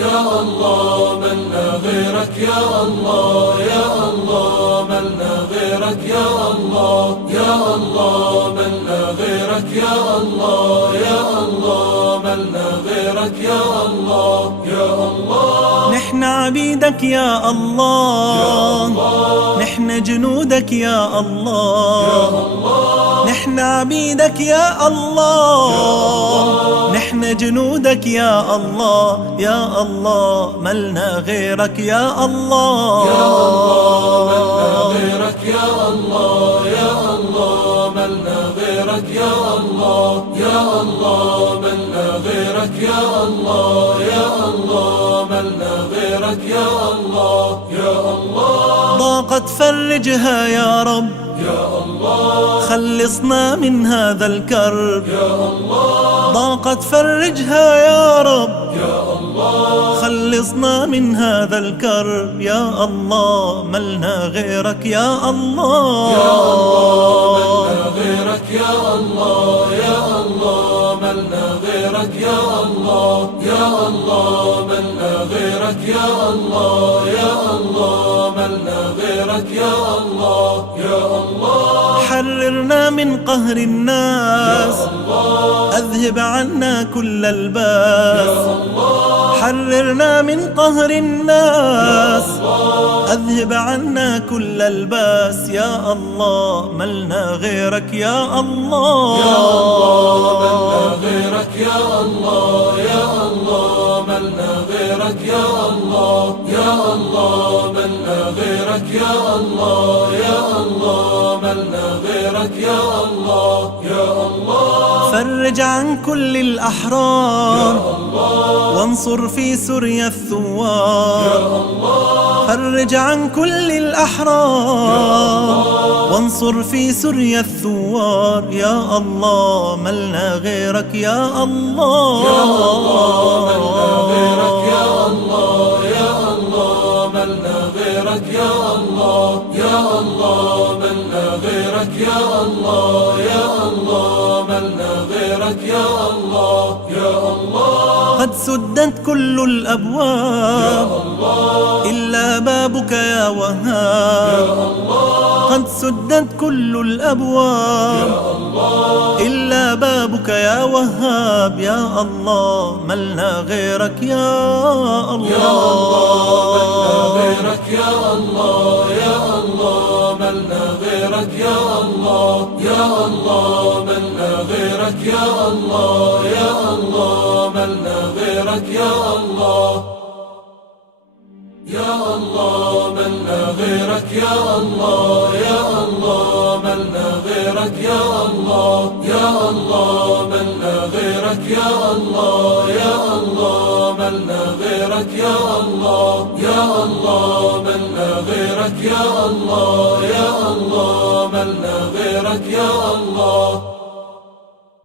يا الله ملنا غيرك يا الله يا الله ملنا غيرك يا الله يا الله ملنا غيرك يا الله يا الله ملنا غيرك يا الله يا الله. نحن عبيدك يا الله، نحن جنودك يا الله، نحن عبيدك يا الله، نحن جنودك يا الله يا الله ملنا غيرك يا الله يا الله ملنا غيرك يا الله يا الله ملنا غيرك يا الله يا الله ملنا غيرك يا الله يا الله ملنا غيرك يا الله يا الله. ضاقت فرجها يا رب يا الله خلصنا من هذا الكرب يا الله ضاقت فرجها يا رب يا الله خلصنا من هذا الكرب يا الله ملنا غيرك يا الله يا الله ملنا غيرك يا الله يا الله ملنا غيرك يا الله يا الله ملنا غيرك يا الله يا الله ملنا غيرك يا الله يا الله. حررنا من قهر الناس أذهب عنا كل الباس حررنا من قهر الناس أذهب عنا كل الباس يا الله ملنا غيرك يا الله يا الله ملنا غيرك يا الله يا الله ملنا غيرك يا الله يا الله ملنا غيرك يا الله يا الله ملنا غيرك يا الله يا الله. فرج عن كل الأحرار وانصر في سوريا الثوار فرج عن كل الأحرار وانصر في سوريا الثوار يا الله ملنا غيرك يا الله يا الله ملنا غيرك يا الله يا الله ملنا غيرك يا الله يا الله ملنا غيرك يا الله يا الله ملنا غيرك يا الله يا الله. قد سدت كل الأبواب إلا بابك يا وهاب قد سدت كل الأبواب إلا بابك يا وهاب يا الله ملنا غيرك يا الله يا الله ملنا غيرك يا الله يا الله ملنا غيرك يا الله يا الله ملنا غيرك يا الله يا الله ملنا غيرك يا الله يا الله ملنا غيرك يا الله يا الله ملنا غيرك يا الله يا الله ملنا غيرك يا الله يا الله ملنا غيرك يا الله يا الله ملنا غيرك يا الله يا الله ملنا غيرك يا الله.